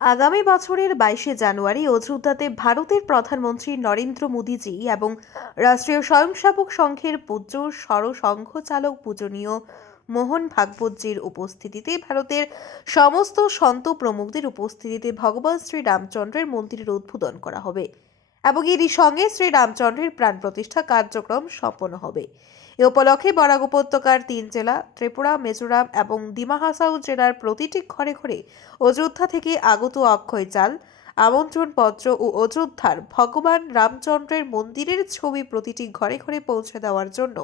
আগামী বছরের 22শে জানুয়ারি অযোধ্যাতে ভারতের প্রধানমন্ত্রী নরেন্দ্র মোদীজি এবং রাষ্ট্রীয় স্বয়ংসেবক সংঘের পূজ্য সরসংঘচালক পূজনীয় মোহন ভাগবতজির উপস্থিতিতে ভারতের সমস্ত সন্ত প্রমুখদের উপস্থিতিতে ভগবান শ্রী রামচন্দ্রের মন্দিরের উদ্বোধন করা হবে এবং এরই সঙ্গে শ্রী রামচন্দ্রের প্রাণ প্রতিষ্ঠা কার্যক্রম সম্পন্ন হবে। এ উপলক্ষে বরাক উপত্যকার 3 জেলা ত্রিপুরা, মিজোরাম এবং ডিমা হাসাও জেলার প্রতিটি ঘরে ঘরে অযোধ্যা থেকে আগত অক্ষয় চাল, আমন্ত্রণ পত্র ও অযোধ্যার ভগবান রামচন্দ্রের মন্দিরের ছবি প্রতিটি ঘরে ঘরে পৌঁছে দেওয়ার জন্য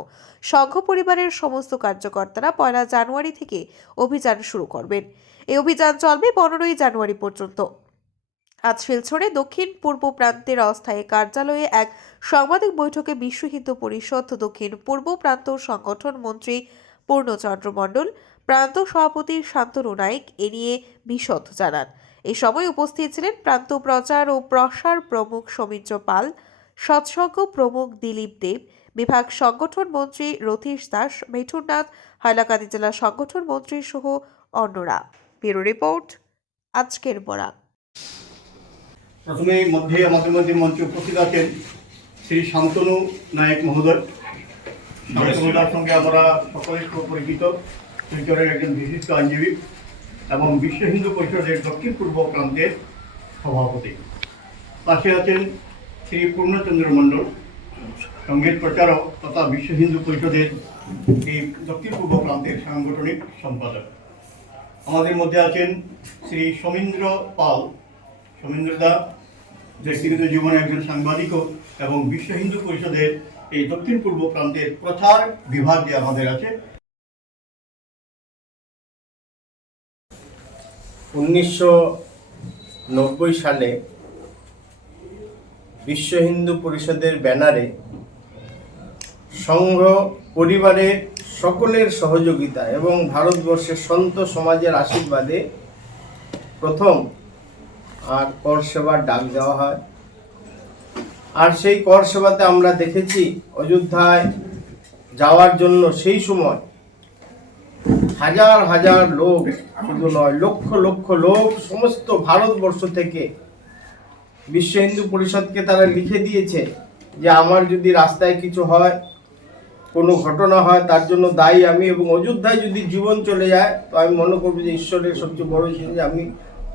সংঘ পরিবারের সমস্ত কার্যকর্তারা 1 জানুয়ারি থেকে অভিযান শুরু করবেন। এই অভিযান চলবে 15 জানুয়ারি পর্যন্ত। আজ শিলচরে দক্ষিণ পূর্ব প্রান্তের অস্থায়ী কার্যালয়ে এক সাংবাদিক বৈঠকে বিশ্ব হিন্দু পরিষদ দক্ষিণ পূর্ব প্রান্ত সংগঠন মন্ত্রী পূর্ণচন্দ্র মণ্ডল, প্রান্ত সভাপতি শান্তনু নাইক এ নিয়ে বিশদ জানান। এই সময় উপস্থিত ছিলেন প্রান্ত প্রচার ও প্রসার প্রমুখ সমীর্য পাল, সৎসঙ্গ প্রমুখ দিলীপ দেব, বিভাগ সংগঠন মন্ত্রী রথীশ দাস, মিঠুননাথ, হাইলাকান্দি জেলা সংগঠন মন্ত্রী সহ অন্যরা। ব্যুরো রিপোর্ট, আজকের বরাক। প্রথমে আমাদের মধ্যে মঞ্চে উপস্থিত আছেন শ্রী শান্তনু নায়ক মহোদয়। মহোদয়ের সঙ্গে আমরা সকলের সুপরিচিত, শিলচরের একজন বিশিষ্ট আইনজীবী এবং বিশ্ব হিন্দু পরিষদের দক্ষিণ পূর্ব প্রান্তের সভাপতি। পাশে আছেন শ্রী পূর্ণচন্দ্র মণ্ডল, সঙ্গীত প্রচারক তথা বিশ্ব হিন্দু পরিষদের এই দক্ষিণ পূর্ব প্রান্তের সাংগঠনিক সম্পাদক। আমাদের মধ্যে আছেন শ্রী সমীন্দ্র পাল, সমীন্দ্রদা ব্যক্তিগত জীবনে একজন সাংবাদিকও এবং বিশ্ব হিন্দু পরিষদের এই দক্ষিণ পূর্ব প্রান্তের প্রচার বিভাগ যে আমাদের আছে। 1990 সালে বিশ্ব হিন্দু পরিষদের ব্যানারে সংঘ পরিবারের সকলের সহযোগিতা এবং ভারতবর্ষের সন্ত সমাজের আশীর্বাদে প্রথম আর কর সেবার ডাক দেওয়া হয়। আর সেই কর সেবাতে আমরা দেখেছি অযোধ্যায় যাওয়ার জন্য সেই সময় হাজার হাজার লোক, শুধু নয় লক্ষ লক্ষ লোক সমস্ত ভারতবর্ষ থেকে বিশ্ব হিন্দু পরিষদকে তারা লিখে দিয়েছে যে আমার যদি রাস্তায় কিছু হয়, কোনো ঘটনা হয়, তার জন্য দায়ী আমি, এবং অযোধ্যায় যদি জীবন চলে যায় তো আমি মনে করবো যে ঈশ্বরের সবচেয়ে বড় জিনিস যে আমি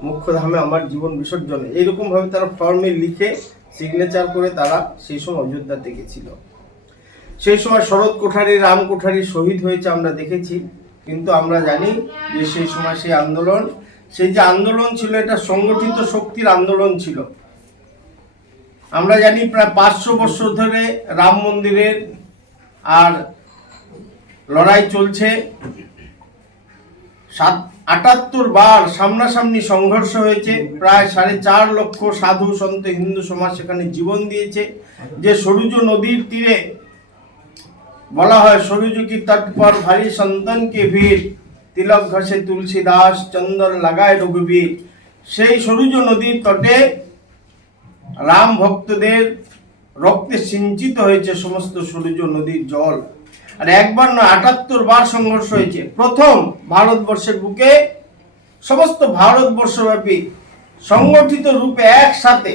মুখ্যধামে আমার জীবন বিসর্জনে, এইরকমভাবে তারা ফর্মে লিখে সিগনেচার করে তারা সেই সময় অযোধ্যাতে গেছিল। সেই সময় শরৎ কোঠারি, রাম কোঠারি শহীদ হয়েছে আমরা দেখেছি, কিন্তু আমরা জানি যে সেই সময় সেই যে আন্দোলন ছিল এটা সংগঠিত শক্তির আন্দোলন ছিল। আমরা জানি প্রায় 500 বছর ধরে রাম মন্দিরের আর লড়াই চলছে। 78 বার সামনাসামনি সংঘর্ষ হয়েছে, প্রায় 4.5 লক্ষ সাধু সন্ত হিন্দু সমাজ সেখানে জীবন দিয়েছে। যে সরুজ নদীর তীরে বলা হয় সরুজ কি তট পর ভারী সন্তন কে ভিড়, তিলক ঘষে তুলসী দাস চন্দন লাগায় রঘুবীর। সেই সরুজ নদীর তটে রাম ভক্তদের রক্তে সিঞ্চিত হয়েছে সমস্ত সরুজ নদীর জল। আর একবার নয় 78 বার সংঘর্ষ হয়েছে। প্রথম ভারতবর্ষের বুকে সমস্ত ভারতবর্ষব্যাপী সংগঠিত রূপে একসাথে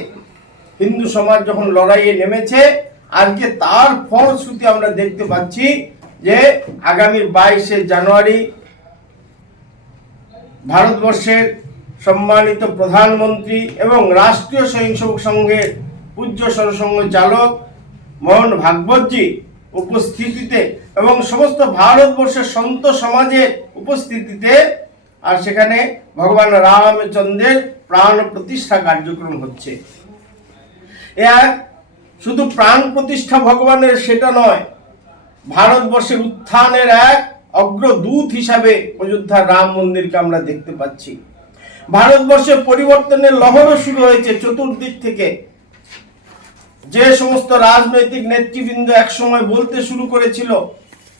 হিন্দু সমাজ যখন লড়াইয়ে নেমেছে, আজকে তার ফলশ্রুতি আমরা দেখতে পাচ্ছি যে আগামী 22শে জানুয়ারি ভারতবর্ষের সম্মানিত প্রধানমন্ত্রী এবং রাষ্ট্রীয় স্বয়ংসেবক সংঘের পূজ্য সরসংঘ চালক মোহন ভাগবতজি উপস্থিতিতে এবং সমস্ত ভারতবর্ষের সন্ত সমাজের উপস্থিতিতে আর সেখানে ভগবান রামচন্দ্রের প্রাণ প্রতিষ্ঠা কার্যক্রম হচ্ছে। এক শুধু প্রাণ প্রতিষ্ঠা ভগবানের সেটা নয়, ভারতবর্ষের উত্থানের এক অগ্রদূত হিসাবে অযোধ্যার রাম মন্দিরকে আমরা দেখতে পাচ্ছি। ভারতবর্ষের পরিবর্তনের লহরও শুরু হয়েছে চতুর্দিক থেকে। যে সমস্ত রাজনৈতিক নেতৃবৃন্দ একসময় বলতে শুরু করেছিল,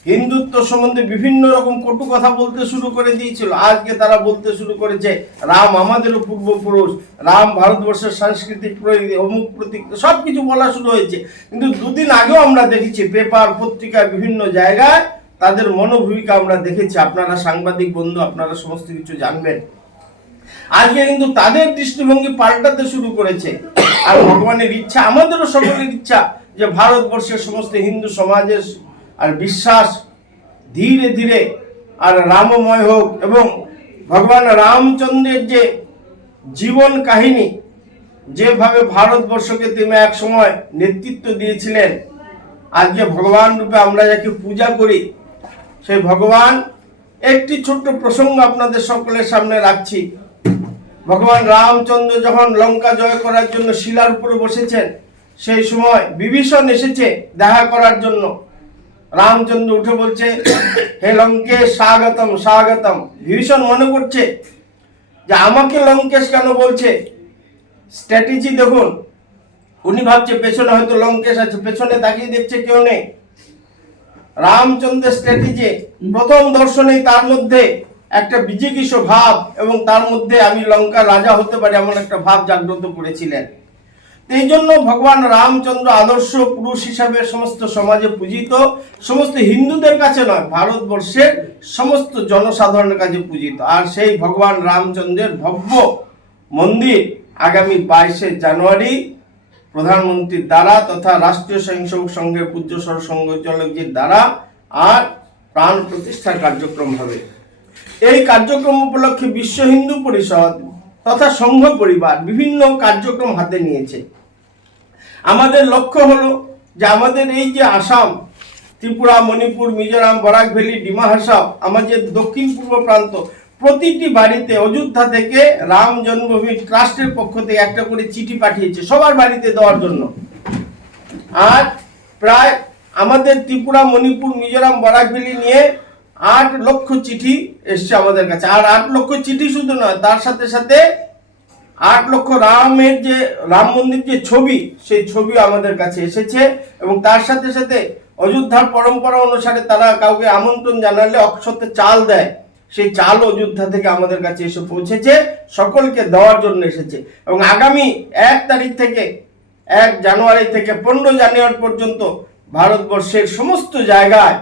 হিন্দুত্ব সম্বন্ধে বিভিন্ন রকম কটু কথা বলতে শুরু করে দিয়েছিল, আজকে তারা বলতে শুরু করেছে রাম আমাদেরও পূর্বপুরুষ, রাম ভারতবর্ষের সাংস্কৃতিক অমুক প্রতীক, সবকিছু বলা শুরু হয়েছে। কিন্তু দুদিন আগেও আমরা দেখেছি পেপার পত্রিকায় বিভিন্ন জায়গায় তাদের মনোভূমিকা আমরা দেখেছি। আপনারা সাংবাদিক বন্ধু, আপনারা সমস্ত কিছু জানবেন। আজকে কিন্তু তাদের দৃষ্টিভঙ্গি পাল্টাতে শুরু করেছে। আর ভগবানের ইচ্ছা, আমাদেরও সকলের ইচ্ছা যে ভারতবর্ষের সমস্ত হিন্দু সমাজের আর বিশ্বাস ধীরে ধীরে আর রামময় হোক, এবং ভগবান রামচন্দ্রের যে জীবন কাহিনী, যেভাবে ভারতবর্ষকে তিনি এক সময় নেতৃত্ব দিয়েছিলেন, আজকে ভগবান রূপে আমরা যাকে পূজা করি, সেই ভগবান, একটি ছোট্ট প্রসঙ্গ আপনাদের সকলের সামনে রাখছি। ভগবান রামচন্দ্র যখন লঙ্কা জয় করার জন্য শিলার উপরে বসেছেন, সেই সময় বিভীষণ এসেছে দেখা করার জন্য। রামচন্দ্র উঠে বলছে, হে লঙ্কেশ স্বাগতম স্বাগতম। বিভীষণ মনে করছে যে আমাকে লঙ্কেশ কেন বলছে। স্ট্র্যাটেজি দেখুন, উনি ভাবছে পেছনে হয়তো লঙ্কেশ আছে, পেছনে তাকিয়ে দেখছে কেউ নেই। রামচন্দ্রের স্ট্র্যাটেজি প্রথম দর্শনেই তার মধ্যে একটা বিজিগীষ ভাব, এবং তার মধ্যে আমি লঙ্কার রাজা হতে পারি এমন একটা ভাব জাগ্রত করেছিলেন। এই জন্য ভগবান রামচন্দ্র আদর্শ পুরুষ হিসাবে সমস্ত সমাজে পূজিত, সমস্ত হিন্দুদের কাছে নয়, ভারতবর্ষের সমস্ত জনসাধারণের কাছে পূজিত। আর সেই ভগবান রামচন্দ্রের ভব্য মন্দির আগামী 22শে জানুয়ারি প্রধানমন্ত্রীর দ্বারা তথা রাষ্ট্রীয় স্বয়ংসেবক সংঘের পূজ্য সরসংঘচালকজির দ্বারা আর প্রাণ প্রতিষ্ঠার কার্যক্রম হবে। এই কার্যক্রম উপলক্ষে বিশ্ব হিন্দু পরিষদ তথা সংঘ পরিবার বিভিন্ন কার্যক্রম হাতে নিয়েছে। আমাদের লক্ষ্য হলো যে আমাদের এই যে আসাম, ত্রিপুরা, মণিপুর, মিজোরাম, বরাক ভ্যালি, ডিমা হাসাও, আমাদের দক্ষিণ পূর্ব প্রান্ত, প্রতিটি বাড়িতে অযোধ্যা থেকে রাম জন্মভূমি ট্রাস্টের পক্ষ থেকে একটা করে চিঠি পাঠিয়েছে সবার বাড়িতে দেওয়ার জন্য। আর প্রায় আমাদের ত্রিপুরা, মণিপুর, মিজোরাম, বরাক ভ্যালি নিয়ে 8 লক্ষ চিঠি এসছে আমাদের কাছে। আর 8 লক্ষ চিঠি শুধু নয়, তার সাথে সাথে 8 লক্ষ রামের যে রাম মন্দির যে ছবি, সেই ছবি আমাদের কাছে এসেছে। এবং তার সাথে সাথে অযোধ্যার পরম্পরা অনুসারে তারা কাউকে আমন্ত্রণ জানালে অক্ষতে চাল দেয়, সেই চাল অযোধ্যা থেকে আমাদের কাছে এসে পৌঁছেছে, সকলকে দেওয়ার জন্য এসেছে। এবং আগামী 1 তারিখ থেকে 1 জানুয়ারি থেকে 15 জানুয়ারি পর্যন্ত ভারতবর্ষের সমস্ত জায়গায়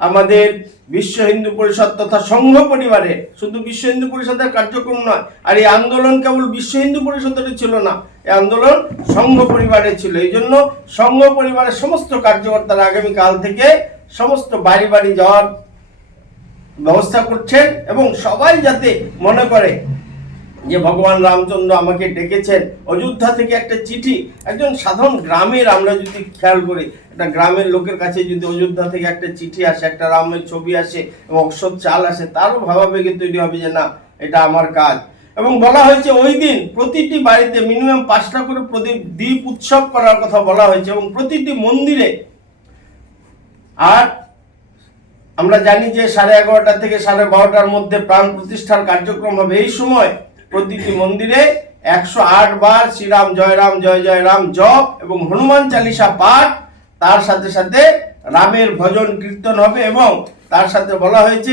আমাদের বিশ্ব হিন্দু পরিষদ তথা সংঘ পরিবারের, শুধু বিশ্ব হিন্দু পরিষদের কার্যক্রম নয়, আর এই আন্দোলন কেবল বিশ্ব হিন্দু পরিষদের ছিল না, এই আন্দোলন সংঘ পরিবারের ছিল। এই জন্য সংঘ পরিবারের সমস্ত কার্যকর্তারা আগামীকাল থেকে সমস্ত বাড়ি বাড়ি যাওয়ার ব্যবস্থা করছেন, এবং সবাই যাতে মনে করে যে ভগবান রামচন্দ্র আমাকে ডেকেছেন। অযোধ্যা থেকে একটা চিঠি, একজন সাধারণ গ্রামের, আমরা যদি খেয়াল করি, একটা গ্রামের লোকের কাছে যদি অযোধ্যা থেকে একটা চিঠি আসে, একটা রামের ছবি আসে এবং অক্ষত চাল আসে, তারও ভাবাবেগে তৈরি হবে যে না, এটা আমার কাজ। এবং বলা হয়েছে ওই দিন প্রতিটি বাড়িতে মিনিমাম 5টা করে প্রদীপ দ্বীপ উৎসব করার কথা বলা হয়েছে, এবং প্রতিটি মন্দিরে। আর আমরা জানি যে 11:30 থেকে 12:30 মধ্যে প্রাণ প্রতিষ্ঠার কার্যক্রম হবে। এই সময় প্রতিটি মন্দিরে 108 বার শ্রীরাম জয় রাম জয় জয় রাম জপ এবং হনুমান চালিসা পাঠ, তার সাথে সাথে রামের ভজন কীর্তন হবে। এবং তার সাথে বলা হয়েছে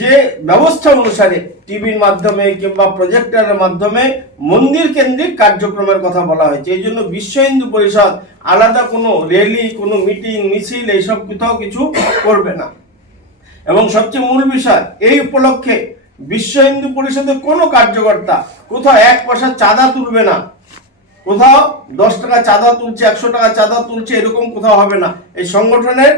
যে ব্যবস্থা অনুসারে টিভির মাধ্যমে কিংবা প্রজেক্টরের মাধ্যমে মন্দির কেন্দ্রিক কার্যক্রমের কথা বলা হয়েছে। এই জন্য বিশ্ব হিন্দু পরিষদ আলাদা কোনো র্যালি, কোনো মিটিং, মিছিল এইসব কোথাও কিছু করবে না। এবং সবচেয়ে মূল বিষয়, এই উপলক্ষে বিশ্ব হিন্দু পরিষদের কোনো কার্যকর্তা কোথাও 1 পয়সা চাঁদা তুলবে না। কোথাও 10 টাকা চাঁদা তুলছে, 100 টাকা চাঁদা তুলছে, এরকম কোথাও হবে না। এই সংগঠনের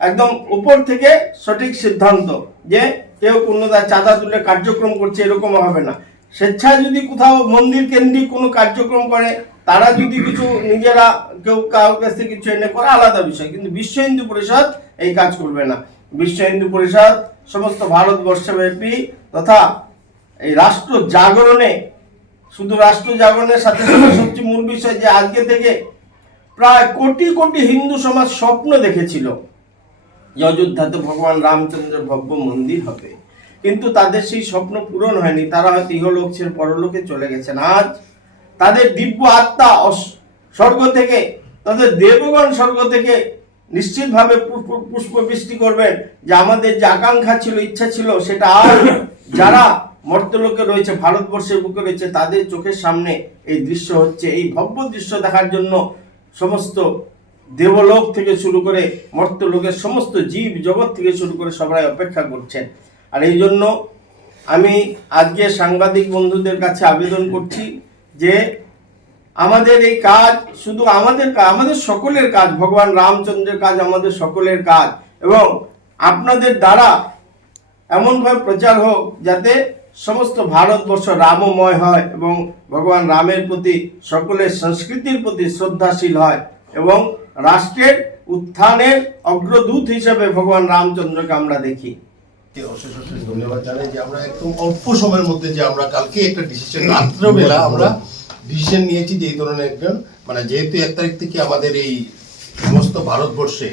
একদম উপর থেকে সঠিক সিদ্ধান্ত যে কেউ কোনো চাঁদা তুলে কার্যক্রম করছে, এরকম হবে না। স্বেচ্ছায় যদি কোথাও মন্দির কেন্দ্রিক কোনো কার্যক্রম করে, তারা যদি কিছু নিজেরা কেউ কারোর কাছ থেকে কিছু এনে করে, আলাদা বিষয়, কিন্তু বিশ্ব হিন্দু পরিষদ এই কাজ করবে না। বিশ্ব হিন্দু পরিষদ সমস্ত ভারতবর্ষব্যাপী তথা এই রাষ্ট্র জাগরণে, শুধু রাষ্ট্র জাগরণের সাথে সাথে সবচেয়ে মূল বিষয় যে আজকে থেকে প্রায় কোটি কোটি হিন্দু সমাজ স্বপ্ন দেখেছিল যে অযোধ্যাতে ভগবান রামচন্দ্রের ভব্য মন্দির হবে, কিন্তু তাদের সেই স্বপ্ন পূরণ হয়নি। তারা হয়তো ইহলোক ছেড়ে পরলোকে চলে গেছেন। আজ তাদের দিব্য আত্মা স্বর্গ থেকে, তাদের দেবগণ স্বর্গ থেকে নিশ্চিতভাবে পুষ্প বৃষ্টি করবেন, যে আমাদের যে আকাঙ্ক্ষা ছিল, ইচ্ছা ছিল, সেটা আর যারা মর্তলোকে রয়েছে, ভারতবর্ষের বুকে রয়েছে, তাদের চোখের সামনে এই দৃশ্য হচ্ছে। এই ভব্য দৃশ্য দেখার জন্য সমস্ত দেবলোক থেকে শুরু করে মর্তলোকের সমস্ত জীব জগৎ থেকে শুরু করে সবাই অপেক্ষা করছেন। আর এই জন্য আমি আজকে সাংবাদিক বন্ধুদের কাছে আবেদন করছি যে আমাদের এই কাজ শুধু আমাদের সকলের কাজ, ভগবান রামচন্দ্রের কাজ আমাদের সকলের কাজ, এবং আপনাদের দ্বারা এমনভাবে প্রচার হোক যাতে সমস্ত ভারতবর্ষ রামময় হয় এবং ভগবান রামের প্রতি সকলের সংস্কৃতির প্রতি শ্রদ্ধাশীল হয় এবং রাষ্ট্রের উত্থানের অগ্রদূত হিসেবে ভগবান রামচন্দ্রকে আমরা দেখি। অশেষ অশেষ ধন্যবাদ জানাই যে আমরা একদম অল্প সময়ের মধ্যে যে আমরা কালকে একটা ডিসিশন, রাত্রবেলা আমরা ডিসিশন নিয়েছি যে এই ধরনের একজন যেহেতু 1 তারিখ থেকে আমাদের এই সমস্ত ভারতবর্ষে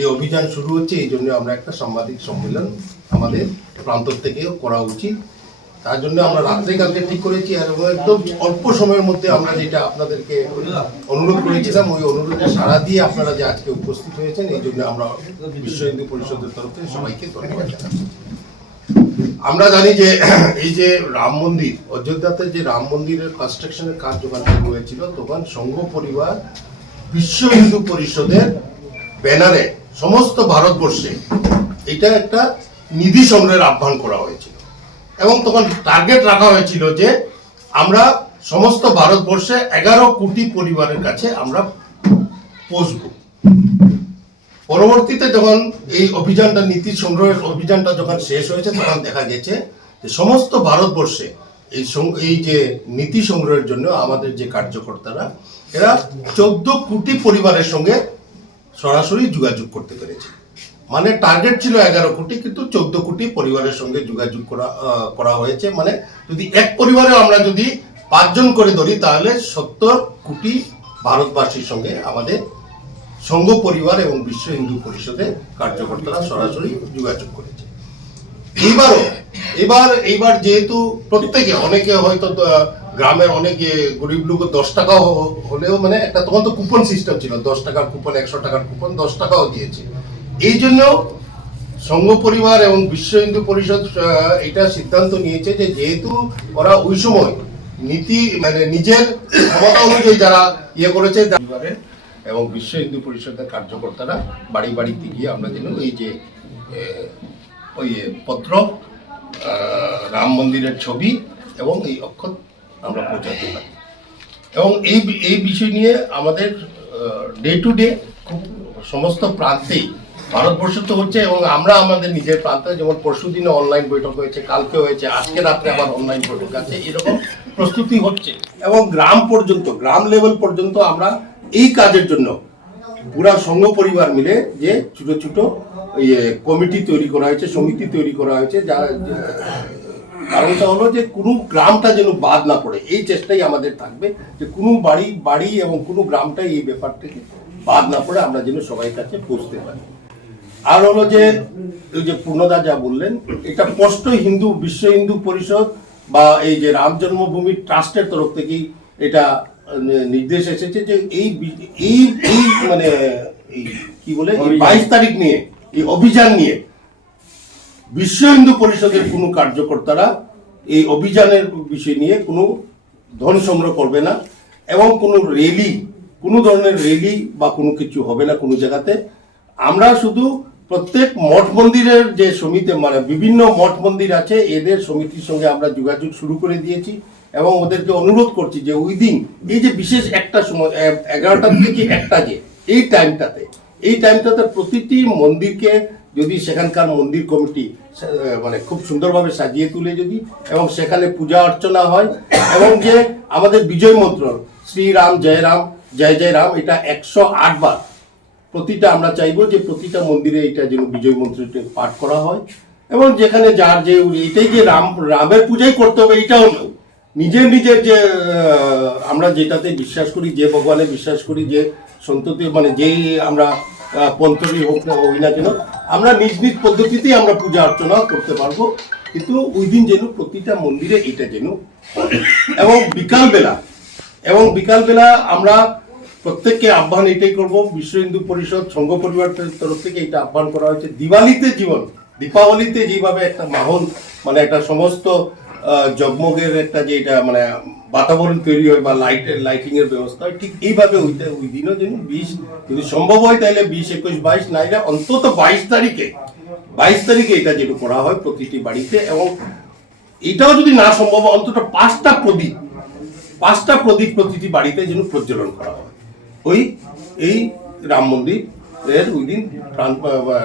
এই অভিযান শুরু হচ্ছে, এই জন্য আমরা একটা সাংবাদিক সম্মেলন আমাদের প্রান্ত থেকেও করা উচিত। তার জন্য আমরা রাত্রে কালকে ঠিক করেছি, আর একদম অল্প সময়ের মধ্যে আমরা যেটা আপনাদেরকে অনুরোধ করেছিলাম ওই অনুরোধে সাড়া দিয়ে আপনারা যে আজকে উপস্থিত হয়েছেন, এই জন্য আমরা বিশ্ব হিন্দু পরিষদের তরফ থেকে সবাইকে ধন্যবাদ জানাচ্ছি। আমরা জানি যে এই যে রাম মন্দির, অযোধ্যাতে যে রাম মন্দিরের কনস্ট্রাকশনের কাজ যখন শুরু হয়েছিল, তখন সংঘ পরিবার বিশ্ব হিন্দু পরিষদের ব্যানারে সমস্ত ভারতবর্ষে এটা একটা নিধি সংগ্রহের আহ্বান করা হয়েছিল, এবং তখন টার্গেট রাখা হয়েছিল যে আমরা সমস্ত ভারতবর্ষে 11 কোটি পরিবারের কাছে আমরা পৌঁছব। পরবর্তীতে যখন এই অভিযানটা, নীতি সংগ্রহের অভিযানটা যখন শেষ হয়েছে, তখন দেখা গেছে যে সমস্ত ভারতবর্ষে এই যে নীতি সংগ্রহের জন্য আমাদের যে কার্যকর্তারা, এরা 14 কোটি পরিবারের সঙ্গে সরাসরি যোগাযোগ করতে পেরেছে। মানে টার্গেট ছিল 11 কোটি, কিন্তু 14 কোটি পরিবারের সঙ্গে যোগাযোগ করা হয়েছে। মানে যদি এক পরিবারে আমরা যদি 5 জন করে ধরি, তাহলে 70 কোটি ভারতবাসীর সঙ্গে আমাদের সংঘ পরিবার এবং বিশ্ব হিন্দু পরিষদের কার্যকর্তারা সরাসরি যোগাযোগ করেছে। এইবার যেহেতু প্রত্যেকে, অনেকে হয়তো গ্রামের অনেকে গরিব লোক 10 টাকা হলেও একটা, তখন তো কুপন সিস্টেম ছিল, 10 টাকার কুপন, 100 টাকার কুপন, 10 টাকাও দিয়েছে। এই জন্য সংঘ পরিবার এবং বিশ্ব হিন্দু পরিষদ এটা সিদ্ধান্ত নিয়েছে যে যেহেতু ওরা ওই সময় নীতি নিজের ক্ষমতা অনুযায়ী যারা করেছে, এবং বিশ্ব হিন্দু পরিষদের কার্যকর্তারা বাড়ি বাড়িতে গিয়ে আমরা যেন এই যে ওই পত্র, রাম মন্দিরের ছবি এবং এই অক্ষর আমরা পৌঁছাতে পারি। এবং এই বিষয় নিয়ে আমাদের ডে টু ডে খুব সমস্ত প্রান্তেই ভারতবর্ষ তো হচ্ছে, এবং আমরা আমাদের নিজের প্রান্তে, যেমন পরশুদিনে অনলাইন বৈঠক হয়েছে, কালকে হয়েছে, আজকে রাত্রে আবার অনলাইন বৈঠক আছে, এরকম প্রস্তুতি হচ্ছে। এবং গ্রাম পর্যন্ত, গ্রাম লেভেল পর্যন্ত আমরা এই কাজের জন্য পুরা সংঘ পরিবার মিলে যে ছোট ছোট কমিটি তৈরি করা হয়েছে, সমিতি তৈরি করা হয়েছে, যা কারণটা হলো যে কোনো গ্রামটা যেন বাদ না পড়ে, এই চেষ্টাই আমাদের থাকবে যে কোনো বাড়ি এবং কোনো গ্রামটাই এই ব্যাপার থেকে বাদ না পড়ে আমরা যেন সবাই কাছে পৌঁছতে পারি। আর হলো যে ওই যে পূর্ণদা যা বললেন, এটা স্পষ্ট বিশ্ব হিন্দু পরিষদ বা এই যে রাম জন্মভূমি ট্রাস্টের তরফ থেকেই এটা নির্দেশ এসেছে যে এই কি বলে 22 তারিখ নিয়ে, এই অভিযান নিয়ে বিশ্ব হিন্দু পরিষদের কোনো কার্যকর্তারা এই অভিযানের বিষয় নিয়ে কোনো ধন সংগ্রহ করবে না, এবং কোনো কোনো ধরনের র্যালি বা কোনো কিছু হবে না কোনো জায়গাতে। আমরা শুধু প্রত্যেক মঠ মন্দিরের যে সমিতি, বিভিন্ন মঠ মন্দির আছে, এদের সমিতির সঙ্গে আমরা যোগাযোগ শুরু করে দিয়েছি, এবং ওদেরকে অনুরোধ করছি যে ওই দিন এই যে বিশেষ একটা সময় 11টা থেকে 1টা, যে এই টাইমটাতে প্রতিটি মন্দিরকে যদি সেখানকার মন্দির কমিটি খুব সুন্দরভাবে সাজিয়ে তুলে যদি, এবং সেখানে পূজা অর্চনা হয়, এবং যে আমাদের বিজয় মন্ত্র শ্রীরাম জয় রাম জয় জয় রাম, এটা 108 বার প্রতিটা, আমরা চাইবো যে প্রতিটা মন্দিরে এটা যেন বিজয় মন্ত্রটি পাঠ করা হয়। এবং যেখানে যার যে এটাই যে রামের পূজাই করতে হবে, এটাও নয়, নিজের যে আমরা যেটাতে বিশ্বাস করি, যে ভগবানে বিশ্বাস করি, যে সন্ততি যেই আমরা পন্থী হোক না হই না কেন, আমরা নিজ নিজ পদ্ধতিতেই আমরা পূজা অর্চনা করতে পারবো, কিন্তু ওই দিন যেন প্রতিটা মন্দিরে এটা যেন। এবং বিকালবেলা আমরা প্রত্যেককে আহ্বান এটাই করব, বিশ্ব হিন্দু পরিষদ সংঘ পরিবারের তরফ থেকে এটা আহ্বান করা হয়েছে, দীপাবলিতে যেভাবে একটা মাহল একটা সমস্ত জগমগের একটা যে এটা বাতাবরণ তৈরি হয় বা লাইটিং এর ব্যবস্থা হয়, ঠিক এইভাবে ওই দিনও যেন 20, যদি সম্ভব হয় তাহলে 20, 21, 22, নাইলে অন্তত 22 তারিখে এটা যেন করা হয় প্রতিটি বাড়িতে। এবং এটাও যদি না সম্ভব হয়, অন্তত 5টা প্রদীপ প্রতিটি বাড়িতে যেন প্রজ্বলন করা হয় এই রাম মন্দির এর ওই দিন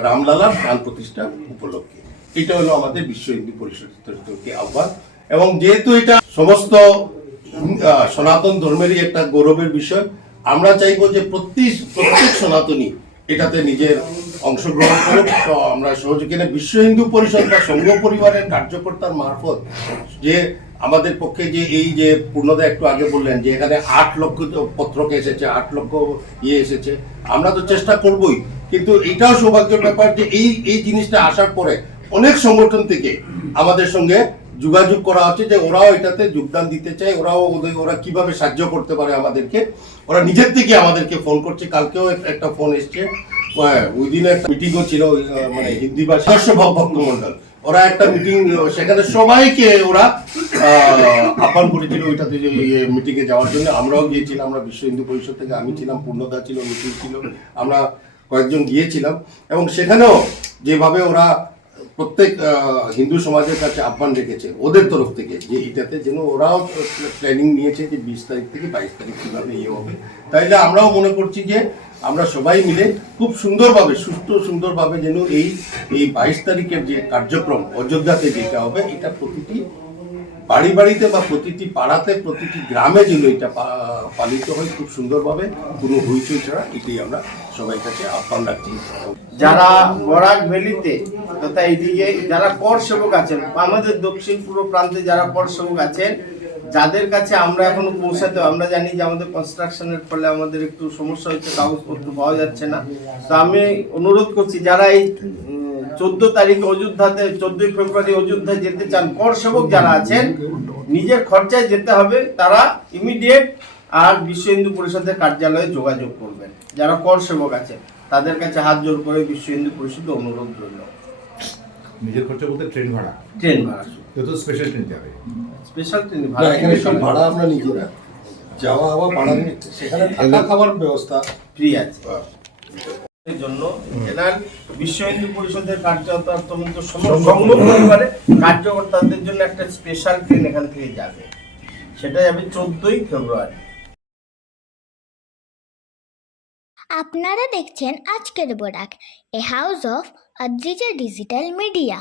রামলালার প্রাণ প্রতিষ্ঠা উপলক্ষে। এটা হলো আমাদের বিশ্ব হিন্দু পরিষদের তরফ থেকে আহ্বান। এবং যেহেতু এটা সমস্ত সনাতন ধর্মেরই একটা গৌরবের বিষয়, আমরা চাইবো যে প্রত্যেক সনাতনী এটাতে নিজের অংশগ্রহণ করুক। তো আমরা সহযোগিতা বিশ্ব হিন্দু পরিষদ বা সংঘ পরিবারের কার্যকর্তার মারফত যে আমাদের পক্ষে যে এই যে পূর্ণদা একটু আগে বললেন যে এখানে 8 লক্ষ পত্রক এসেছে, 8 লক্ষ এসেছে, আমরা তো চেষ্টা করবই, কিন্তু এটাও সৌভাগ্যের ব্যাপার যে এই জিনিসটা আসার পরে অনেক সংগঠন থেকে আমাদের সঙ্গে যোগাযোগ করা হচ্ছে যে ওরাও এটাতে যোগদান দিতে চায়, ওরা কিভাবে সাহায্য করতে পারে আমাদেরকে। ওরা নিজের থেকে আমাদেরকে ফোন করছে। কালকেও একটা ফোন এসছে, ওই দিনে একটা মিটিংও ছিল, মানে হিন্দি ভাষা ভক্ত মন্ডল, ওরা একটা মিটিং, সেখানে সবাইকে ওরা আহ্বান করেছিল ওইটাতে মিটিং এ যাওয়ার জন্য। আমরাও গিয়েছিলাম, আমরা বিশ্ব হিন্দু পরিষদ থেকে, আমি ছিলাম, পূর্ণদা ছিল, মিটিং ছিল, আমরা কয়েকজন গিয়েছিলাম। এবং সেখানেও যেভাবে ওরা প্রত্যেক হিন্দু সমাজের কাছে আহ্বান রেখেছে ওদের তরফ থেকে যে এটাতে যেন ওরাও প্ল্যানিং নিয়েছে যে 20 তারিখ থেকে 22 তারিখ কীভাবে হবে। তাইলে আমরাও মনে করছি যে আমরা সবাই মিলে খুব সুন্দরভাবে সুন্দরভাবে যেন এই 22 তারিখের যে কার্যক্রম অযোধ্যাতে যেটা হবে, এটা প্রতিটি বাড়িতে বা প্রতিটি পাড়াতে, প্রতিটি গ্রামে যেন এটা পালিত হয় খুব সুন্দরভাবে, কোনো হইচই ছাড়া। এটাই আমরা সবাই কাছে আহ্বান রাখছি। যারা বরাক ভ্যালিতে তথা এইদিকে যারা কর সেবক আছেন, আমাদের দক্ষিণ পূর্ব প্রান্তে যারা কর সেবক আছেন, যাদের কাছে আমরা এখনো পৌঁছাতে, আমরা জানি যে আমাদের কনস্ট্রাকশনের ফলে আমাদের একটু সমস্যা হচ্ছে, কাগজপত্র পাওয়া যাচ্ছে না। তো আমি অনুরোধ করছি যারা এই 14 তারিখে অযোধ্যাতে, 14 ফেব্রুয়ারি অযোধ্যায় যেতে চান, কর সেবক যারা আছেন, নিজের খরচায় যেতে হবে, তারা ইমিডিয়েট আর বিশ্ব হিন্দু পরিষদের কার্যালয়ে যোগাযোগ করবেন। যারা কর সেবক আছে তাদের কাছে হাত জোর করে বিশ্ব হিন্দু পরিষদের অনুরোধ রইল। নিজের খরচা বলতে ট্রেন ভাড়া তো স্পেশাল ট্রেন যাবে, স্পেশাল ট্রেন ভাড়া, এখানে সব ভাড়া আমরা নিজেরা, যাওয়া আবার ভাড়া, সেখানে থাকা খাবার ব্যবস্থা ফ্রি আছে। এর জন্য জেলার বিশ্ব হিন্দু পরিষদের কার্যকর্তা সংঘ পরিবারে কার্যকর্তাদের জন্য একটা স্পেশাল ট্রেন এখান থেকে যাবে, সেটা যাবে 14ই ফেব্রুয়ারি। আপনারা দেখছেন আজকের Barak, a house of Adrija digital media.